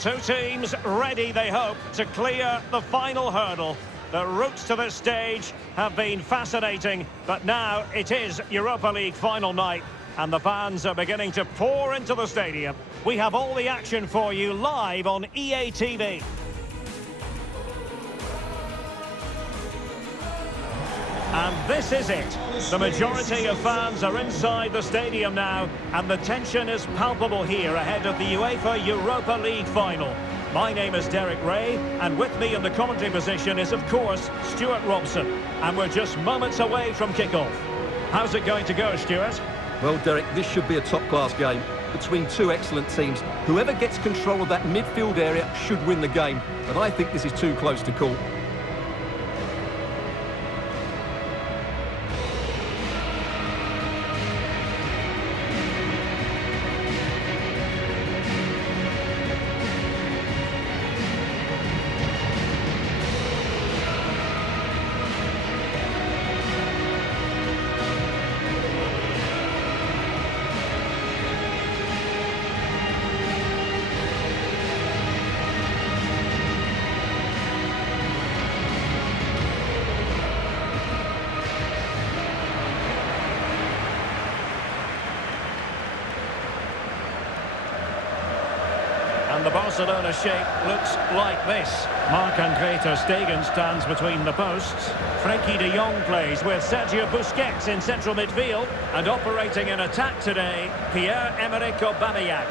Two teams ready, they hope, to clear the final hurdle. The routes to this stage have been fascinating, but now it is Europa League final night, and the fans are beginning to pour into the stadium. We have all the action for you live on EA TV. And this is it. The majority of fans are inside the stadium now, and the tension is palpable here ahead of the UEFA Europa League final. My name is Derek Ray, and with me in the commentary position is, of course, Stuart Robson. And we're just moments away from kickoff. How's it going to go, Stuart? Well, Derek, this should be a top-class game between two excellent teams. Whoever gets control of that midfield area should win the game, but I think this is too close to call. And the Barcelona shape looks like this. Marc-Andre ter Stegen stands between the posts. Frenkie de Jong plays with Sergio Busquets in central midfield. And operating in attack today, Pierre-Emerick Aubameyang.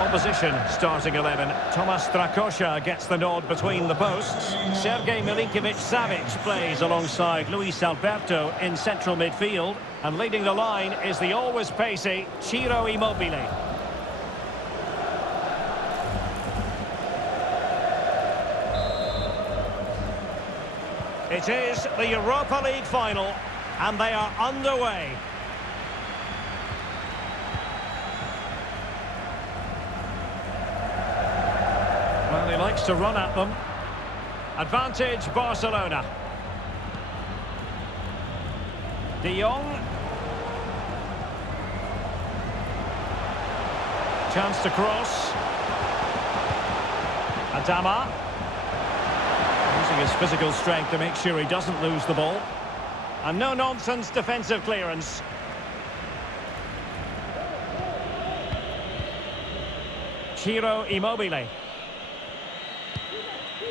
Opposition starting 11. Tomas Strakosha gets the nod between the posts. Sergej Milinkovic-Savic plays alongside Luis Alberto in central midfield. And leading the line is the always pacey Ciro Immobile. It is the Europa League final, and they are underway. Well, he likes to run at them. Advantage Barcelona. De Jong. Chance to cross. Adama. Using his physical strength to make sure he doesn't lose the ball. And no-nonsense defensive clearance. Ciro Immobile.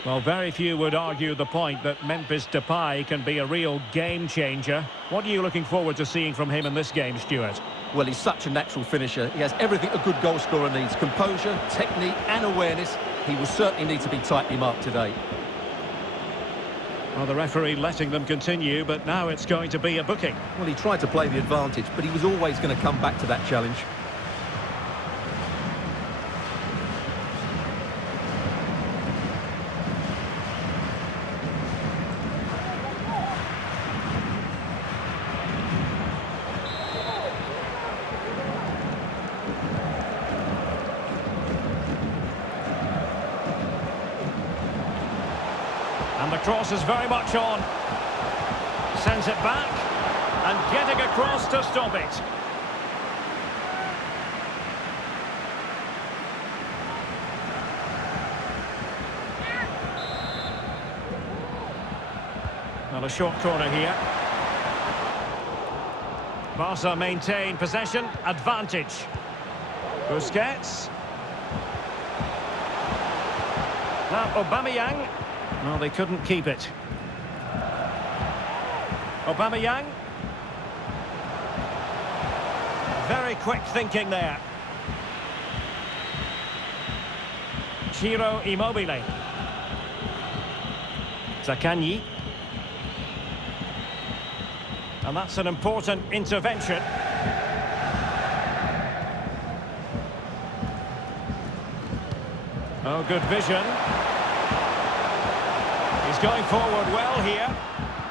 Well, very few would argue the point that Memphis Depay can be a real game changer. What are you looking forward to seeing from him in this game, Stuart? Well, he's such a natural finisher. He has everything a good goal scorer needs. Composure, technique and awareness. He will certainly need to be tightly marked today. Well, the referee letting them continue, but now it's going to be a booking. Well, he tried to play the advantage, but he was always going to come back to that challenge. And the cross is very much on. Sends it back. And getting across to stop it. Well, a short corner here. Barca maintain possession. Advantage. Busquets. Now Aubameyang. Well, they couldn't keep it. Aubameyang. Very quick thinking there. Ciro Immobile. Zaccagni. And that's an important intervention. Oh, good vision. He's going forward well here.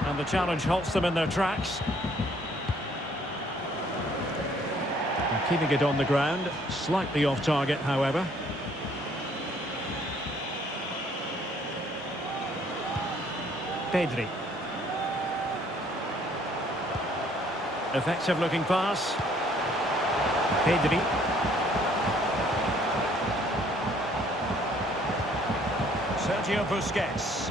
And the challenge halts them in their tracks. And keeping it on the ground. Slightly off target, however. Pedri. Effective looking pass. Pedri. Sergio Busquets.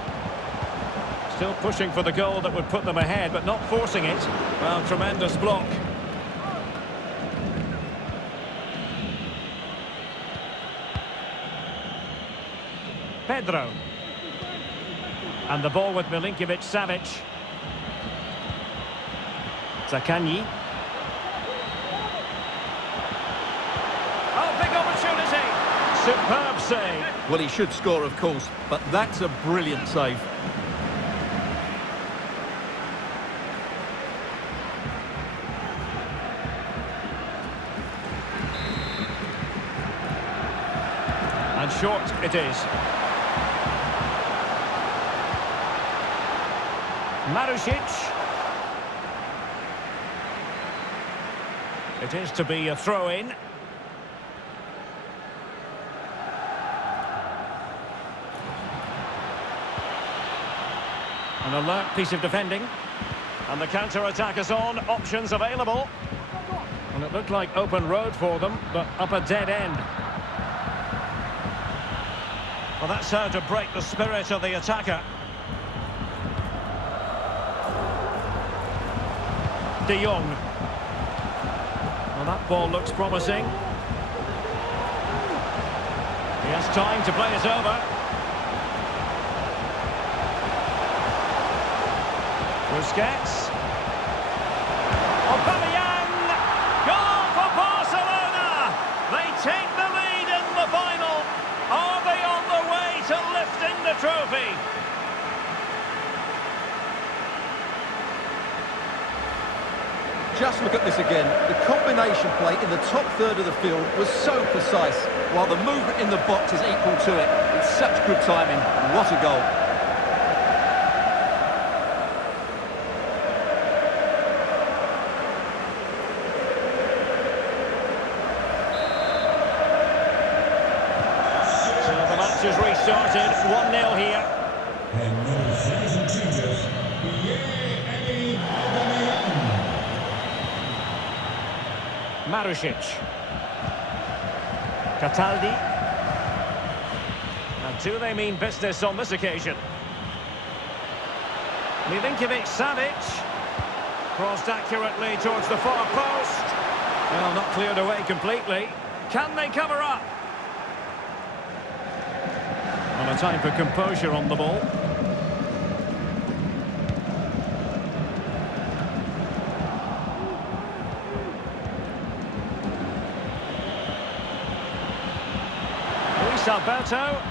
Still pushing for the goal that would put them ahead, but not forcing it. Well, tremendous block. Pedro. And the ball with Milinkovic-Savic. Zaccagni. Oh, big opportunity. Superb save. Well, he should score, of course, but that's a brilliant save. And short it is. Marusic. It is to be a throw-in. An alert piece of defending. And the counter-attack is on. Options available. And it looked like open road for them, but up a dead end. Well, that's how to break the spirit of the attacker. De Jong. Well, that ball looks promising. He has time to play it over. Busquets. Aubameyang. Goal for Barcelona. They take the lead in the final. Are they on the way to lifting the trophy? Just look at this again. The combination play in the top third of the field was so precise, while the movement in the box is equal to it. It's such good timing. What a goal. So the match has restarted. 1-0 here. And number 7 changes. Marusic. Cataldi. And do they mean business on this occasion? Milinkovic-Savic. Crossed accurately towards the far post. Well, not cleared away completely. Can they cover up? Well, a time for composure on the ball. Alberto,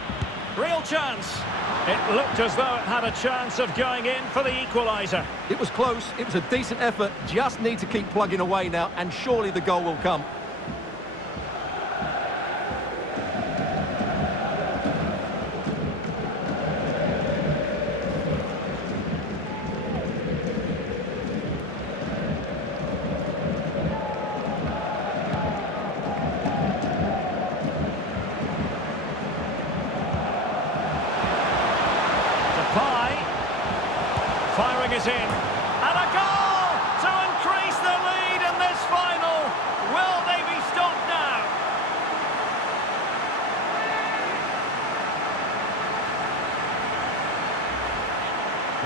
real chance. It looked as though it had a chance of going in for the equaliser. It was close, it was a decent effort, just need to keep plugging away now, and surely the goal will come. Depay, firing it in, and a goal to increase the lead in this final. Will they be stopped now?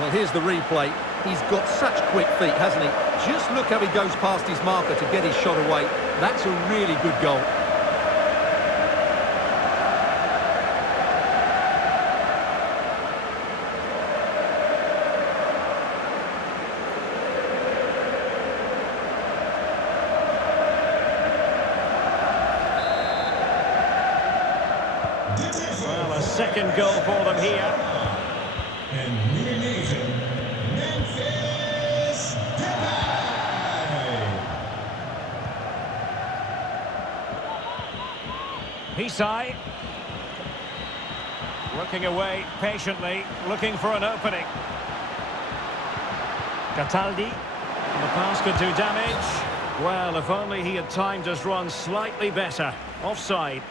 Well, here's the replay. He's got such quick feet, hasn't he? Just look how he goes past his marker to get his shot away. That's a really good goal. Well, a second goal for them here. And leading nation, Memphis Depay. Pisai. Working away patiently, looking for an opening. Cataldi. The pass could do damage. Well, if only he had timed his run slightly better. Offside.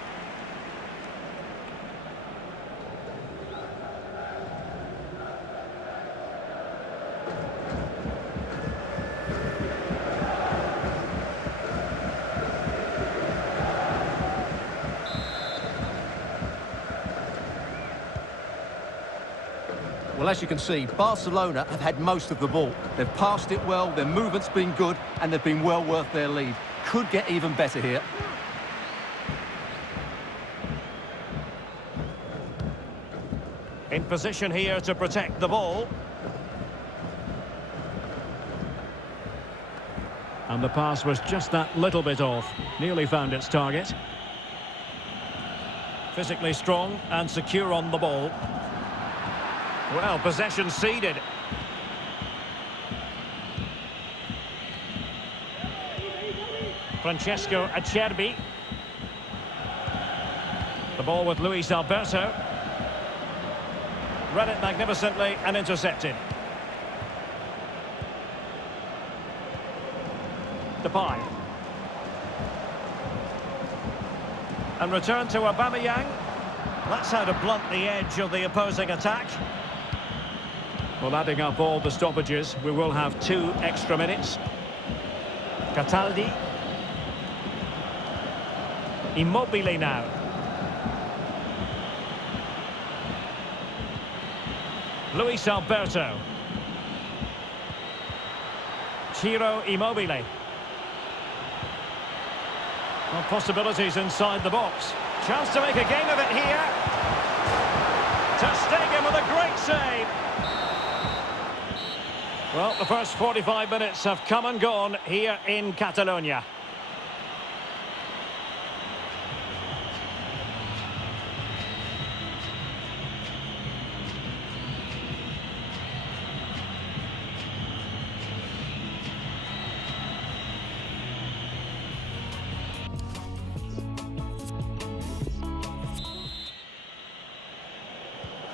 Well, as you can see, Barcelona have had most of the ball. They've passed it well, their movement's been good, and they've been well worth their lead. Could get even better here. In position here to protect the ball. And the pass was just that little bit off. Nearly found its target. Physically strong and secure on the ball. Well, possession ceded. Francesco Acerbi. The ball with Luis Alberto. Read it magnificently and intercepted. Depay. And return to Aubameyang. That's how to blunt the edge of the opposing attack. Well, adding up all the stoppages, we will have 2 extra minutes. Cataldi. Immobile now. Luis Alberto. Ciro Immobile. Well, possibilities inside the box. Chance to make a game of it here. Ter Stegen with a great save. Well, the first 45 minutes have come and gone here in Catalonia.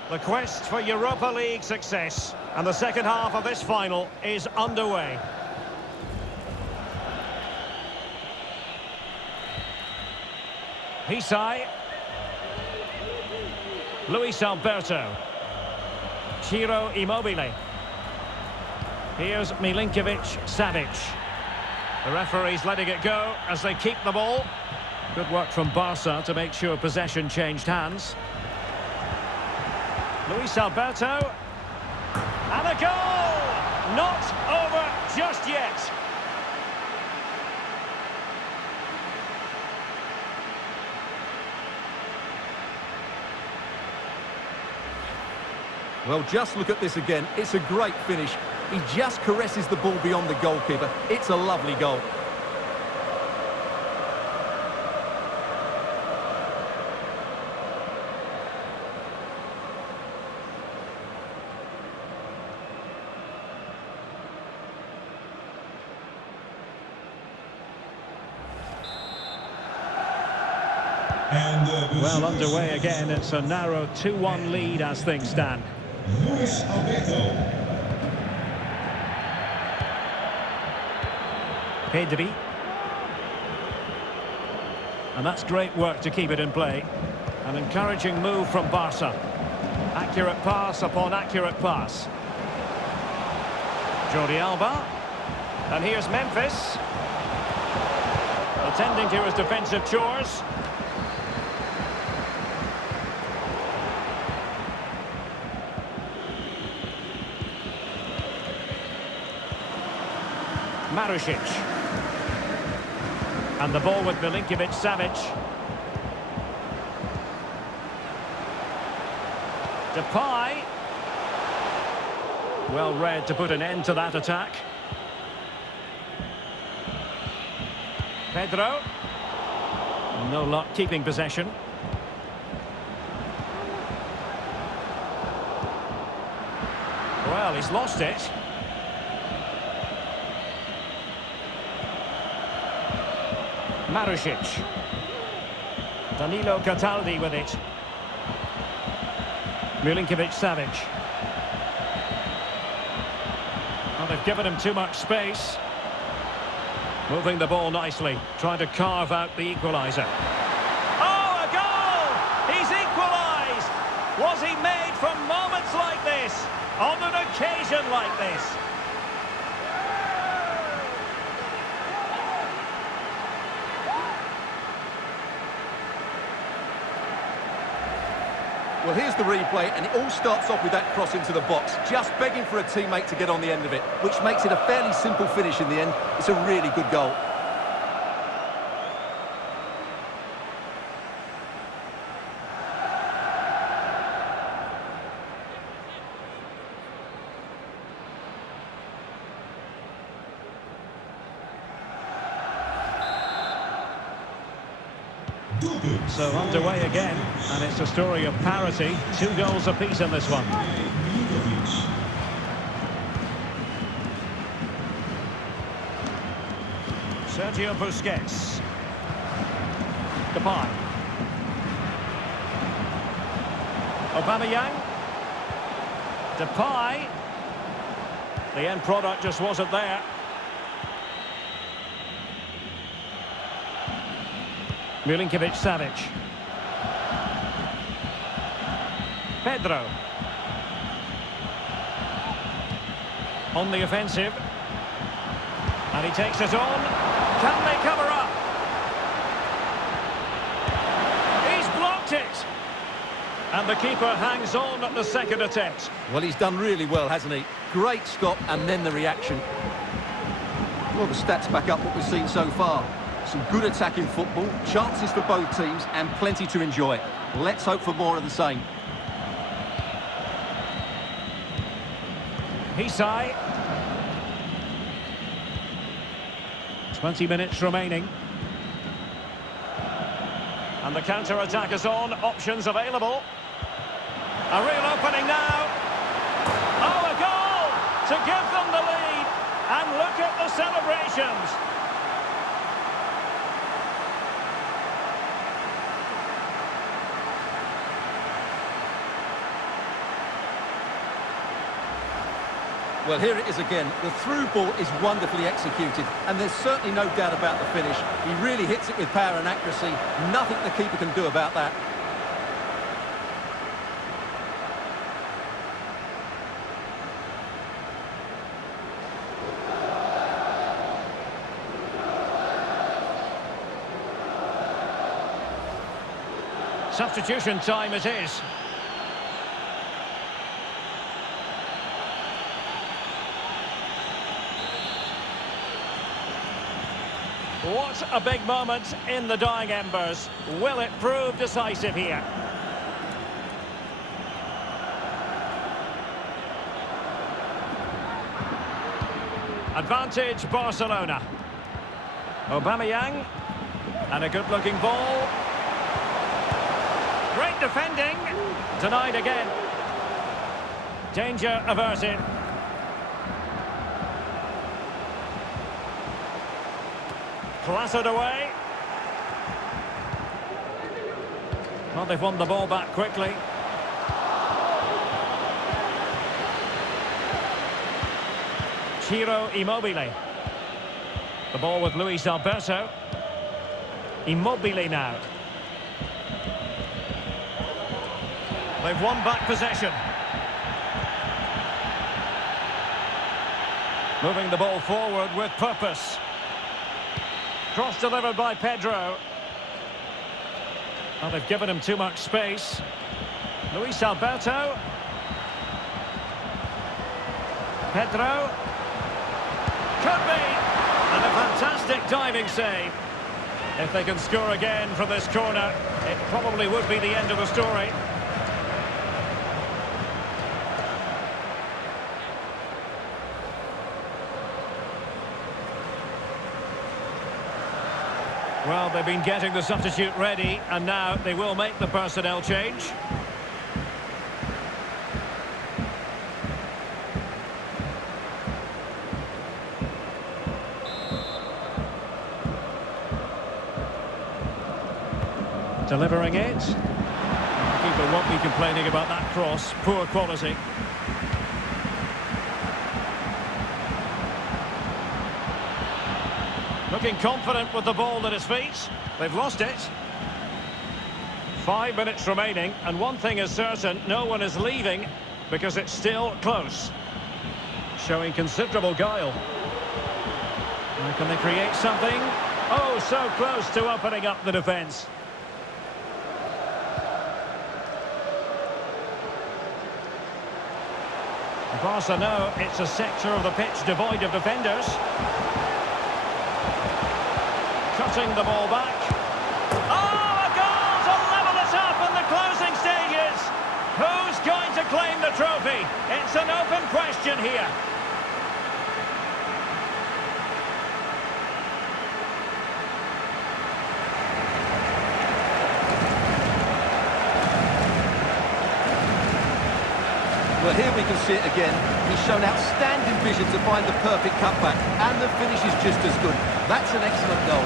The quest for Europa League success, and the second half of this final is underway. Pisai. Luis Alberto. Ciro Immobile. Here's Milinkovic-Savic. The referee's letting it go as they keep the ball. Good work from Barca to make sure possession changed hands. Luis Alberto. And a goal! Not over just yet. Well, just look at this again. It's a great finish. He just caresses the ball beyond the goalkeeper. It's a lovely goal. Well, underway again. It's a narrow 2-1 lead as things stand. Luis Alberto. Pedri. And that's great work to keep it in play. An encouraging move from Barca. Accurate pass upon accurate pass. Jordi Alba. And here's Memphis. Attending to his defensive chores. Marušić. And the ball with Milinkovic-Savic. Depay. Well read to put an end to that attack. Pedro. No luck keeping possession. Well, he's lost it. Marušić. Danilo Cataldi with it. Milinkovic-Savic. Well, they've given him too much space. Moving the ball nicely, trying to carve out the equaliser. Oh, a goal! He's equalised! Was he made for moments like this? On an occasion like this? Well, here's the replay, and it all starts off with that cross into the box, just begging for a teammate to get on the end of it, which makes it a fairly simple finish in the end. It's a really good goal. So underway again, and it's a story of parity. 2 goals apiece in this one. Sergio Busquets. Depay. Aubameyang. Depay. The end product just wasn't there. Milinkovic-Savic. Pedro. On the offensive. And he takes it on. Can they cover up? He's blocked it. And the keeper hangs on at the second attempt. Well, he's done really well, hasn't he? Great stop, and then the reaction. Well, the stats back up what we've seen so far. Some good attacking football, chances for both teams, and plenty to enjoy. Let's hope for more of the same. Hisai. 20 minutes remaining. And the counter-attack is on. Options available. A real opening now. Oh, a goal to give them the lead. And look at the celebrations. Well, here it is again. The through ball is wonderfully executed, and there's certainly no doubt about the finish. He really hits it with power and accuracy. Nothing the keeper can do about that. Substitution time it is. What a big moment in the dying embers. Will it prove decisive here? Advantage Barcelona. Aubameyang. And a good-looking ball. Great defending. Denied again. Danger averted. Clattered away. Well, they've won the ball back quickly. Ciro Immobile. The ball with Luis Alberto. Immobile now. They've won back possession. Moving the ball forward with purpose. Cross delivered by Pedro. Well, they've given him too much space. Luis Alberto. Pedro. Could be. And a fantastic diving save. If they can score again from this corner, it probably would be the end of the story. Well, they've been getting the substitute ready, and now they will make the personnel change. Delivering it. Keeper So won't be complaining about that cross. Poor quality. Looking confident with the ball at his feet. They've lost it. 5 minutes remaining, and one thing is certain, no one is leaving because it's still close. Showing considerable guile. Now can they create something? Oh, so close to opening up the defence. Barca know it's a sector of the pitch devoid of defenders. Cutting the ball back. Oh, a goal to level it up in the closing stages. Who's going to claim the trophy? It's an open question here. Well, here we can see it again. He's shown outstanding vision to find the perfect cutback, and the finish is just as good. That's an excellent goal.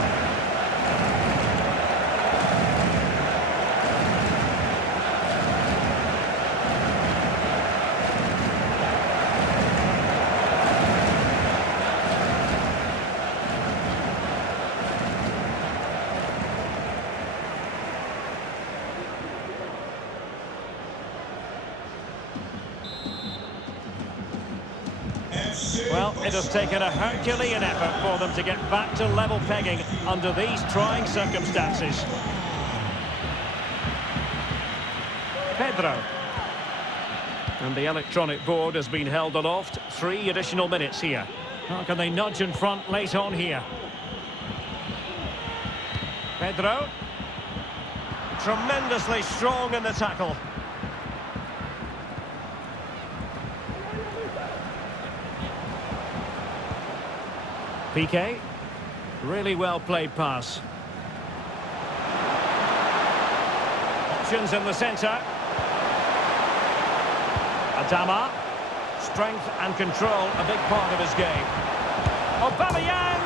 Well, it has taken a Herculean effort for them to get back to level pegging under these trying circumstances. Pedro. And the electronic board has been held aloft. 3 additional minutes here. How can they nudge in front late on here? Pedro. Tremendously strong in the tackle. Piqué, really well played pass. Options in the centre. Adama, strength and control, a big part of his game. Aubameyang,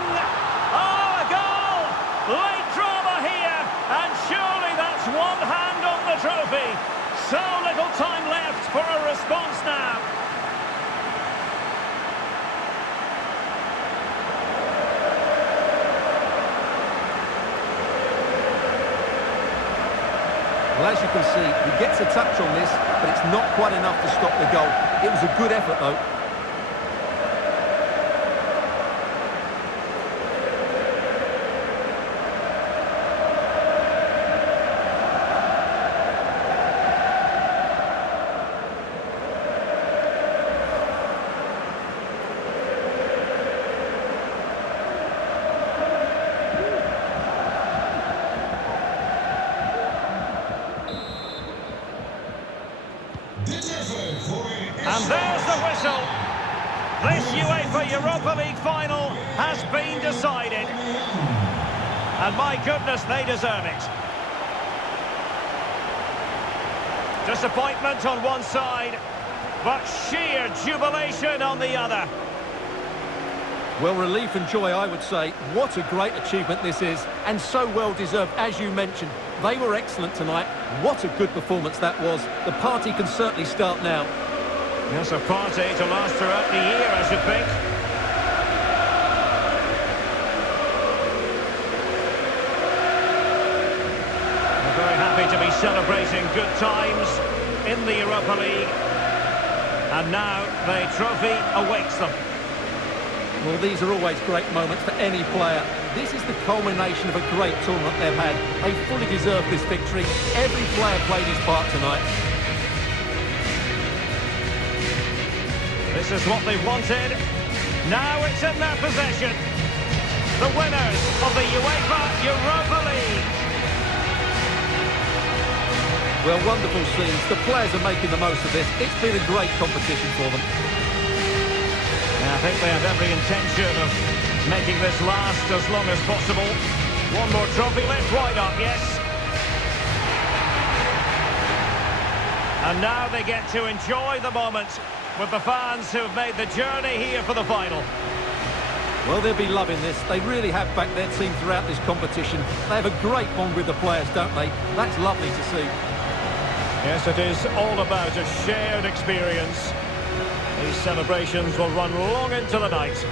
oh, a goal! Late drama here, and surely that's one hand on the trophy. So little time left for a response now. Well, as you can see, he gets a touch on this, but it's not quite enough to stop the goal. It was a good effort, though. And there's the whistle. This UEFA Europa League final has been decided. And my goodness, they deserve it. Disappointment on one side, but sheer jubilation on the other. Well, relief and joy, I would say. What a great achievement this is, and so well deserved, as you mentioned. They were excellent tonight. What a good performance that was. The party can certainly start now. Yes, a party to last throughout the year, I should think. They're very happy to be celebrating good times in the Europa League. And now the trophy awaits them. Well, these are always great moments for any player. This is the culmination of a great tournament they've had. They fully deserve this victory. Every player played his part tonight. This is what they've wanted. Now it's in their possession. The winners of the UEFA Europa League. Well, wonderful scenes. The players are making the most of this. It's been a great competition for them. I think they have every intention of making this last as long as possible. One more trophy left, why not? Yes. And now they get to enjoy the moment with the fans who have made the journey here for the final. Well, they'll be loving this. They really have backed their team throughout this competition. They have a great bond with the players, don't they? That's lovely to see. Yes, it is all about a shared experience. These celebrations will run long into the night.